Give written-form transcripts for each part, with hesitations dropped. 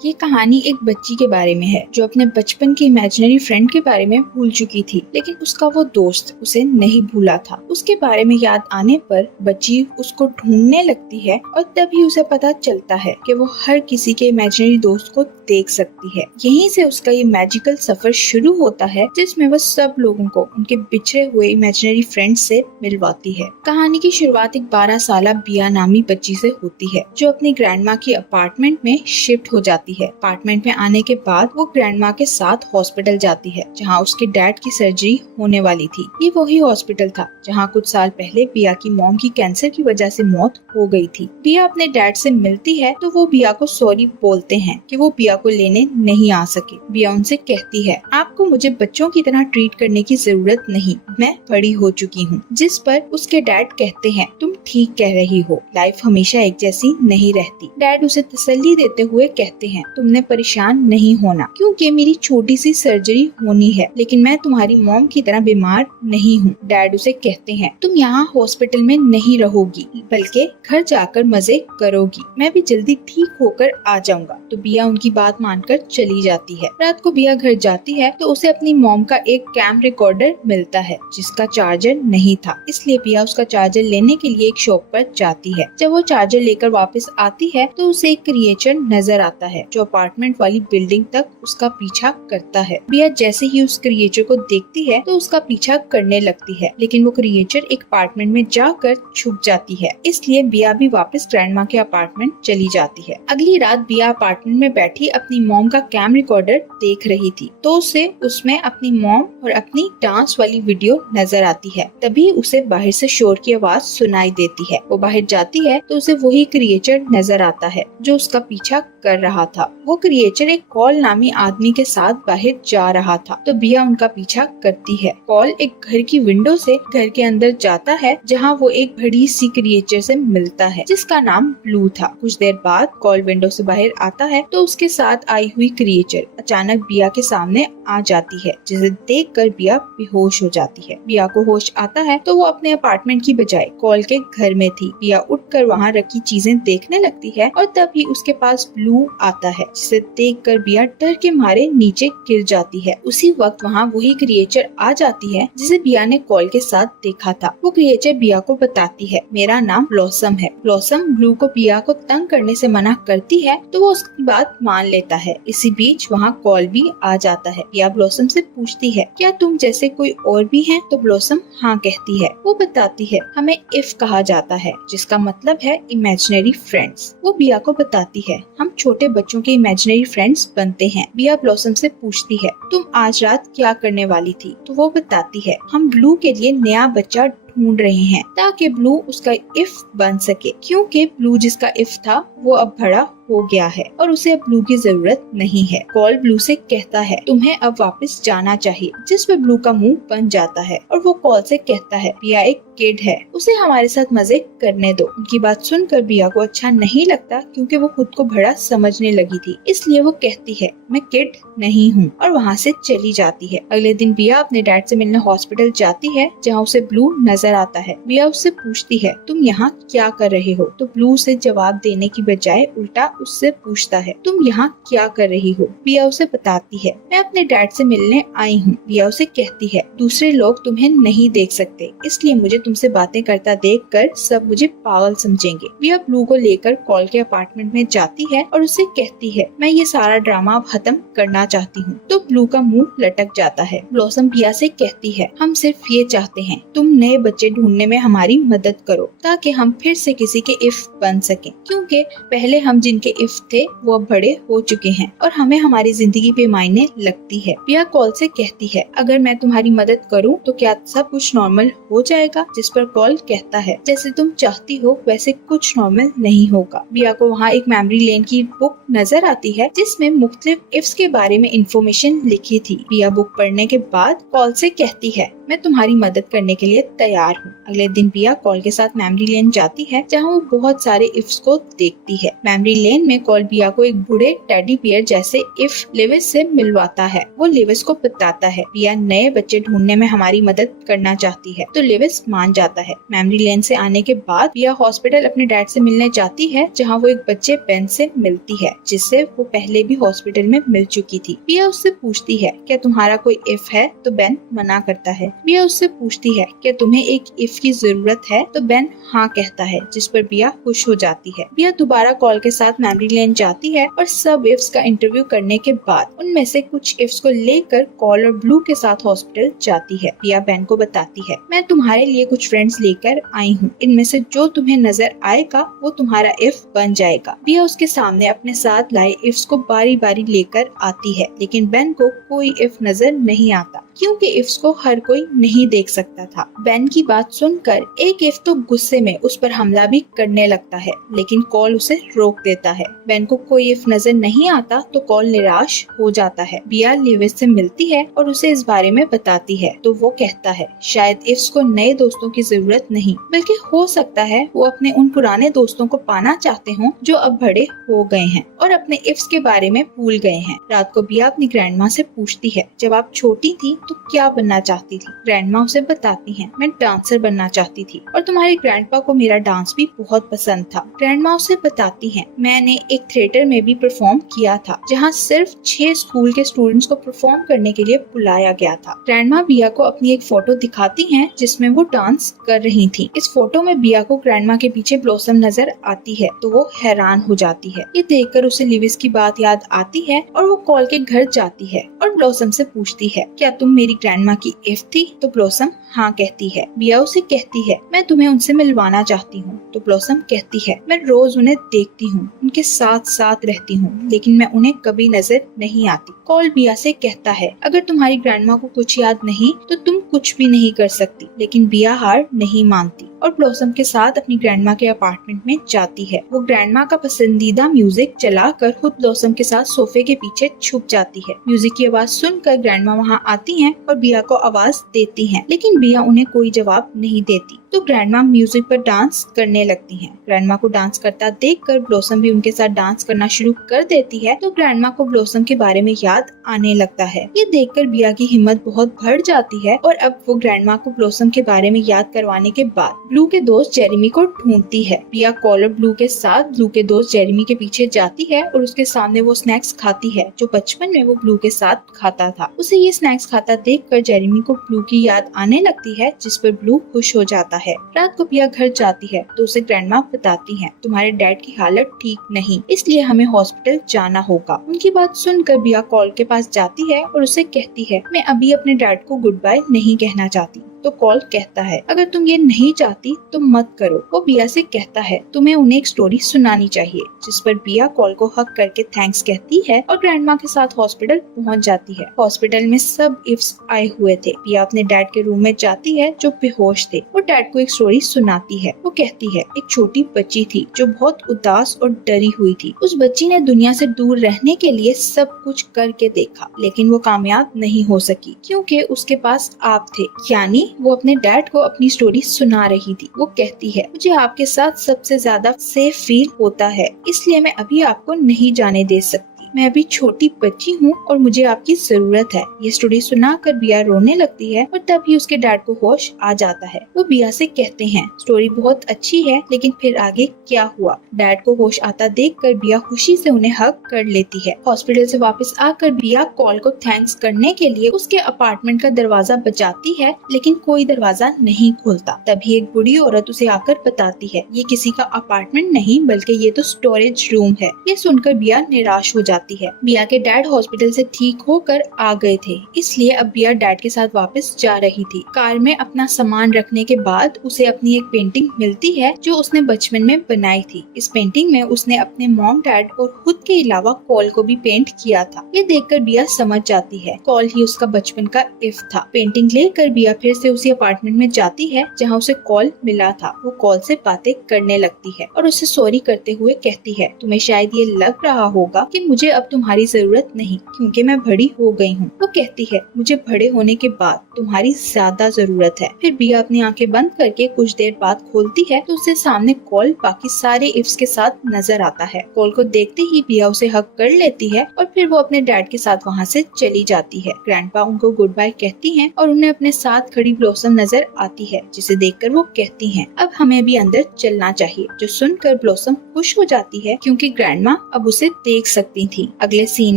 ये कहानी एक बच्ची के बारे में है जो अपने बचपन के इमेजिनरी फ्रेंड के बारे में भूल चुकी थी, लेकिन उसका वो दोस्त उसे नहीं भूला था। उसके बारे में याद आने पर बच्ची उसको ढूंढने लगती है और तभी उसे पता चलता है कि वो हर किसी के इमेजिनरी दोस्त को देख सकती है। यहीं से उसका ये मैजिकल सफर शुरू होता है, जिसमें वो सब लोगों को उनके बिछड़े हुए इमेजिनरी फ्रेंड से मिलवाती है। कहानी की शुरुआत एक 12 साल बिया नामी बच्ची से होती है, जो अपनी ग्रैंडमा के अपार्टमेंट में शिफ्ट हो जाती है। अपार्टमेंट में आने के बाद वो ग्रैंडमा के साथ हॉस्पिटल जाती है, जहाँ उसके डैड की सर्जरी होने वाली थी। ये वही हॉस्पिटल था जहाँ कुछ साल पहले बिया की मॉम की कैंसर की वजह से मौत हो गई थी। बिया अपने डैड से मिलती है तो वो बिया को सॉरी बोलते हैं कि वो बिया को लेने नहीं आ सके। बिया उनसे कहती है, आपको मुझे बच्चों की तरह ट्रीट करने की जरूरत नहीं, मैं बड़ी हो चुकी हूँ। जिस पर उसके डैड कहते हैं, तुम ठीक कह रही हो, लाइफ हमेशा एक जैसी नहीं रहती। डैड उसे तसल्ली देते हुए कहते हैं, तुमने परेशान नहीं होना, क्योंकि मेरी छोटी सी सर्जरी होनी है, लेकिन मैं तुम्हारी मॉम की तरह बीमार नहीं हूँ। डैड उसे कहते हैं, तुम यहाँ हॉस्पिटल में नहीं रहोगी, बल्कि घर जाकर मजे करोगी, मैं भी जल्दी ठीक होकर आ जाऊंगा। तो बिया उनकी बात मानकर चली जाती है। रात को बिया घर जाती है तो उसे अपनी मॉम का एक कैम रिकॉर्डर मिलता है, जिसका चार्जर नहीं था, इसलिए बिया उसका चार्जर लेने के लिए एक शॉप पर जाती है। जब वो चार्जर लेकर वापस आती है तो उसे एक क्रिएचर नजर आता है, जो अपार्टमेंट वाली बिल्डिंग तक उसका पीछा करता है। बिया जैसे ही उस क्रिएचर को देखती है तो उसका पीछा करने लगती है, लेकिन वो क्रिएचर एक अपार्टमेंट में जाकर छुप जाती है, इसलिए बिया भी वापस ग्रैंडमा के अपार्टमेंट चली जाती है। अगली रात बिया अपार्टमेंट में बैठी अपनी मॉम का कैम रिकॉर्डर देख रही थी, तो उसे उसमें अपनी मॉम और अपनी डांस वाली वीडियो नजर आती है। तभी उसे बाहर से शोर की आवाज सुनाई देती है। वो बाहर जाती है तो उसे वही क्रिएचर नजर आता है जो उसका पीछा कर रहा था। वो क्रिएचर एक कॉल नामी आदमी के साथ बाहर जा रहा था, तो बिया उनका पीछा करती है। कॉल एक घर की विंडो से घर के अंदर जाता है, जहाँ वो एक बड़ी सी क्रिएचर से मिलता है, जिसका नाम ब्लू था। कुछ देर बाद कॉल विंडो से बाहर आता है तो उसके साथ आई हुई क्रिएचर अचानक बिया के सामने आ जाती है, जिसे देखकर बिया बेहोश हो जाती है। बिया को होश आता है तो वो अपने अपार्टमेंट की बजाय कॉल के घर में थी। बिया उठकर वहाँ रखी चीजें देखने लगती है और तभी उसके पास ब्लू आता है, जिसे देखकर बिया डर के मारे नीचे गिर जाती है। उसी वक्त वहाँ वही क्रिएचर आ जाती है जिसे बिया ने कॉल के साथ देखा था। वो क्रिएचर बिया को बताती है, मेरा नाम ब्लॉसम है। ब्लॉसम ब्लू को बिया को तंग करने से मना करती है तो वो उसकी बात मान लेता है। इसी बीच वहाँ कॉल भी आ जाता है। बिया ब्लॉसम से पूछती है, क्या तुम जैसे कोई और भी हैं? तो ब्लॉसम हाँ कहती है। वो बताती है, हमें इफ कहा जाता है, जिसका मतलब है इमेजिनरी फ्रेंड्स। वो बिया को बताती है, हम छोटे बच्चों के इमेजिनरी फ्रेंड्स बनते हैं। बिया ब्लॉसम से पूछती है, तुम आज रात क्या करने वाली थी? तो वो बताती है, हम ब्लू के लिए नया बच्चा ढूंढ रहे हैं ताकि ब्लू उसका इफ बन सके, क्योंकि ब्लू जिसका इफ था वो अब बड़ा हो गया है और उसे अब ब्लू की जरूरत नहीं है। कॉल ब्लू से कहता है, तुम्हें अब वापस जाना चाहिए, जिस पे ब्लू का मुंह बन जाता है और वो कॉल से कहता है, बिया एक किड है, उसे हमारे साथ मजे करने दो। उनकी बात सुनकर बिया को अच्छा नहीं लगता, क्योंकि वो खुद को बड़ा समझने लगी थी, इसलिए वो कहती है, मैं किड नहीं हूँ, और वहाँ से चली जाती है। अगले दिन बिया अपने डैड से मिलने हॉस्पिटल जाती है, जहाँ उसे ब्लू नजर आता है। बिया उससे पूछती है, तुम यहाँ क्या कर रहे हो? तो ब्लू उसे जवाब देने की बजाय उल्टा उससे पूछता है, तुम यहाँ क्या कर रही हो? बिया उसे बताती है, मैं अपने डैड से मिलने आई हूँ। बिया उसे कहती है, दूसरे लोग तुम्हें नहीं देख सकते, इसलिए मुझे तुमसे बातें करता देखकर सब मुझे पागल समझेंगे। बिया ब्लू को लेकर कॉल के अपार्टमेंट में जाती है और उसे कहती है, मैं ये सारा ड्रामा अब खत्म करना चाहती हूँ। तो ब्लू का मुंह लटक जाता है। ब्लॉसम बिया से कहती है, हम सिर्फ ये चाहते हैं तुम नए बच्चे ढूंढने में हमारी मदद करो, ताकि हम फिर से किसी के इफ बन सकें, क्योंकि पहले हम जिनके इफ थे वो अब बड़े हो चुके हैं और हमें हमारी जिंदगी बेमायने लगती है। बिया कॉल से कहती है, अगर मैं तुम्हारी मदद करूं तो क्या सब कुछ नॉर्मल हो जाएगा? जिस पर कॉल कहता है, जैसे तुम चाहती हो वैसे कुछ नॉर्मल नहीं होगा। बिया को वहाँ एक मेमोरी लेन की बुक नजर आती है, जिसमें मुख्तलिफ इफ्स के बारे में इंफॉर्मेशन लिखी थी। बिया बुक पढ़ने के बाद कॉल से कहती है, मैं तुम्हारी मदद करने के लिए तैयार हूँ। अगले दिन पिया कॉल के साथ मेमोरी लेन जाती है, जहाँ वो बहुत सारे इफ्स को देखती है। मेमोरी लेन में कॉल पिया को एक बूढ़े टेडी बियर जैसे इफ लेविस से मिलवाता है। वो लेविस को बताता है पिया नए बच्चे ढूंढने में हमारी मदद करना चाहती है, तो लेविस मान जाता है। मेमोरी लेन से आने के बाद पिया हॉस्पिटल अपने डैड से मिलने जाती है, जहाँ वो एक बच्चे बेन से मिलती है, जिससे वो पहले भी हॉस्पिटल में मिल चुकी थी। पिया उससे पूछती है क्या तुम्हारा कोई इफ है, तो बेन मना करता है। पिया उससे पूछती है क्या तुम्हें एक इफ की जरूरत है, तो बेन हाँ कहता है, जिस पर पिया खुश हो जाती है। पिया दोबारा कॉल के साथ मेमोरी लेन जाती है और सब इफ्स का इंटरव्यू करने के बाद उनमें से कुछ इफ्स को लेकर कॉल और ब्लू के साथ हॉस्पिटल जाती है। पिया बेन को बताती है मैं तुम्हारे लिए कुछ फ्रेंड्स लेकर आई हूँ, इनमें से जो तुम्हें नजर आएगा वो तुम्हारा इफ बन जाएगा। पिया उसके सामने अपने साथ लाए इफ्स को बारी बारी लेकर आती है, लेकिन बेन को कोई इफ नजर नहीं आता, क्योंकि इफ्स को हर कोई नहीं देख सकता था। बेन की बात सुनकर एक इफ तो गुस्से में उस पर हमला भी करने लगता है, लेकिन कॉल उसे रोक देता है। बेन को कोई इफ नजर नहीं आता तो कॉल निराश हो जाता है। पिया लेविस से मिलती है और उसे इस बारे में बताती है, तो वो कहता है शायद इफ्स को नए दोस्तों की जरूरत नहीं, बल्कि हो सकता है वो अपने उन पुराने दोस्तों को पाना चाहते हों जो अब बड़े हो गए हैं और अपने इफ्स के बारे में भूल गए हैं। रात को पिया अपनी ग्रैंडमा से पूछती है जब आप छोटी थी तो क्या बनना चाहती थी। ग्रैंडमा उसे बताती है मैं डांसर बनना चाहती थी और तुम्हारे ग्रैंडपा को मेरा डांस भी बहुत पसंद था। ग्रैंडमा उसे बताती है मैंने एक थिएटर में भी परफॉर्म किया था, जहाँ सिर्फ 6 स्कूल के स्टूडेंट्स को परफॉर्म करने के लिए बुलाया गया था। ग्रैंडमा बिया को अपनी एक फोटो दिखाती हैं जिसमें वो डांस कर रही थी। इस फोटो में बिया को ग्रैंडमा के पीछे ब्लॉसम नजर आती है, तो वो हैरान हो जाती है। ये देखकर उसे लिविस की बात याद आती है और वो कॉल के घर जाती है और ब्लॉसम से पूछती है क्या तुम मेरी ग्रैंडमा की इफ थी, तो ब्लॉसम हाँ कहती है। बिया उसे कहती है मैं तुम्हें उनसे मिलवाना चाहती हूँ, तो ब्लॉसम कहती है मैं रोज उन्हें देखती हूँ, उनके साथ साथ रहती हूँ, लेकिन मैं उन्हें कभी नजर नहीं आती। कॉल बिया से कहता है अगर तुम्हारी ग्रैंडमा को कुछ याद नहीं तो तुम कुछ भी नहीं कर सकती, लेकिन बिया हार नहीं मानती और ब्लॉसम के साथ अपनी ग्रैंडमा के अपार्टमेंट में जाती है। वो ग्रैंडमा का पसंदीदा म्यूजिक चलाकर खुद ब्लॉसम के साथ सोफे के पीछे छुप जाती है। म्यूजिक की आवाज सुनकर ग्रैंडमा वहाँ आती हैं और बिया को आवाज देती हैं, लेकिन बिया उन्हें कोई जवाब नहीं देती, तो ग्रैंडमा म्यूजिक पर डांस करने लगती हैं। ग्रैंडमा को डांस करता देखकर ब्लॉसम भी उनके साथ डांस करना शुरू कर देती है, तो ग्रैंडमा को ब्लॉसम के बारे में याद आने लगता है। ये देखकर बिया की हिम्मत बहुत बढ़ जाती है और अब वो ग्रैंडमा को ब्लॉसम के बारे में याद करवाने के बाद ब्लू के दोस्त जेरेमी को ढूंढती है। बिया कॉलर ब्लू के साथ ब्लू के दोस्त जेरेमी के पीछे जाती है और उसके सामने वो स्नैक्स खाती है जो बचपन में वो ब्लू के साथ खाता था। उसे ये स्नैक्स खाता देखकर जेरेमी को ब्लू की याद आने लगती है, जिस पर ब्लू खुश हो जाता है। रात को पिया घर जाती है तो उसे ग्रैंडमा बताती है तुम्हारे डैड की हालत ठीक नहीं, इसलिए हमें हॉस्पिटल जाना होगा। उनकी बात सुनकर बिया कॉल के पास जाती है और उसे कहती है मैं अभी अपने डैड को गुड बाय नहीं कहना चाहती, तो कॉल कहता है अगर तुम ये नहीं चाहती तो मत करो। वो बिया से कहता है तुम्हें उन्हें एक स्टोरी सुनानी चाहिए, जिस पर बिया कॉल को हक करके थैंक्स कहती है और ग्रैंडमा के साथ हॉस्पिटल पहुंच जाती है। हॉस्पिटल में सब इफ्स आए हुए थे। बिया अपने डैड के रूम में जाती है जो बेहोश थे। वो डैड को एक स्टोरी सुनाती है। वो कहती है एक छोटी बच्ची थी जो बहुत उदास और डरी हुई थी। उस बच्ची ने दुनिया से दूर रहने के लिए सब कुछ करके देखा, लेकिन वो कामयाब नहीं हो सकी क्योंकि उसके पास आप थे। यानी वो अपने डैड को अपनी स्टोरी सुना रही थी। वो कहती है मुझे आपके साथ सबसे ज्यादा सेफ फील होता है, इसलिए मैं अभी आपको नहीं जाने दे सकती। मैं अभी छोटी बच्ची हूँ और मुझे आपकी जरूरत है। ये स्टोरी सुनाकर बिया रोने लगती है और तभी उसके डैड को होश आ जाता है। वो बिया से कहते हैं स्टोरी बहुत अच्छी है, लेकिन फिर आगे क्या हुआ। डैड को होश आता देखकर बिया खुशी से उन्हें हग कर लेती है। हॉस्पिटल से वापस आकर बिया कॉल को थैंक्स करने के लिए उसके अपार्टमेंट का दरवाजा बजाती है, लेकिन कोई दरवाजा नहीं खुलता। तभी एक बूढ़ी औरत उसे आकर बताती है ये किसी का अपार्टमेंट नहीं बल्कि ये तो स्टोरेज रूम है। ये सुनकर बिया निराश हो जाती है। बिया के डैड हॉस्पिटल से ठीक होकर आ गए थे, इसलिए अब बिया डैड के साथ वापस जा रही थी। कार में अपना सामान रखने के बाद उसे अपनी एक पेंटिंग मिलती है जो उसने बचपन में बनाई थी। इस पेंटिंग में उसने अपने मॉम डैड और खुद के अलावा कॉल को भी पेंट किया था। ये देखकर बिया समझ जाती है कॉल ही उसका बचपन का इफ था। पेंटिंग लेकर बिया फिर से उसी अपार्टमेंट में जाती है जहाँ उसे कॉल मिला था। वो कॉल से बातें करने लगती है और उसे सॉरी करते हुए कहती है तुम्हें शायद ये लग रहा होगा कि मुझे मुझे अब तुम्हारी जरूरत नहीं क्योंकि मैं बड़ी हो गई हूँ। वो कहती है मुझे बड़े होने के बाद तुम्हारी ज्यादा जरूरत है। फिर बिया अपनी आंखें बंद करके कुछ देर बाद खोलती है तो उसके सामने कॉल बाकी सारे इफ्स के साथ नजर आता है। कॉल को देखते ही बिया उसे हक कर लेती है और फिर वो अपने डैड के साथ वहाँ से चली जाती है। ग्रैंडपा उनको गुड बाय कहती हैं और उन्हें अपने साथ खड़ी ब्लॉसम नजर आती है, जिसे देखकर वो कहती हैं अब हमें भी अंदर चलना चाहिए, जो सुनकर ब्लॉसम खुश हो जाती है क्योंकि ग्रैंडमा अब उसे देख सकती थी। अगले सीन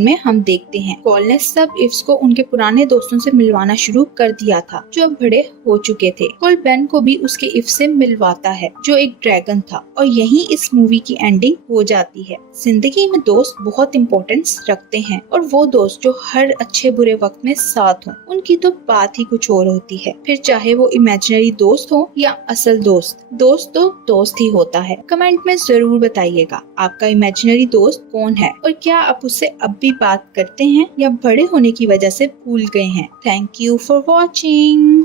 में हम देखते हैं कॉल ने सब इफ्स को उनके पुराने दोस्तों से मिलवाना शुरू कर दिया था जो अब बड़े हो चुके थे। कॉल बेन को भी उसके इफ से मिलवाता है जो एक ड्रैगन था और यही इस मूवी की एंडिंग हो जाती है। जिंदगी में दोस्त बहुत इम्पोर्टेंस रखते हैं और वो दोस्त जो हर अच्छे बुरे वक्त में साथ हों, उनकी तो बात ही कुछ और होती है। फिर चाहे वो इमेजिनरी दोस्त हो या असल दोस्त, दोस्त तो दोस्त ही होता है। कमेंट में जरूर बताइएगा आपका इमेजिनरी दोस्त कौन है और क्या आप उससे अब भी बात करते हैं या बड़े होने की वजह से भूल गए हैं। Thank you for watching.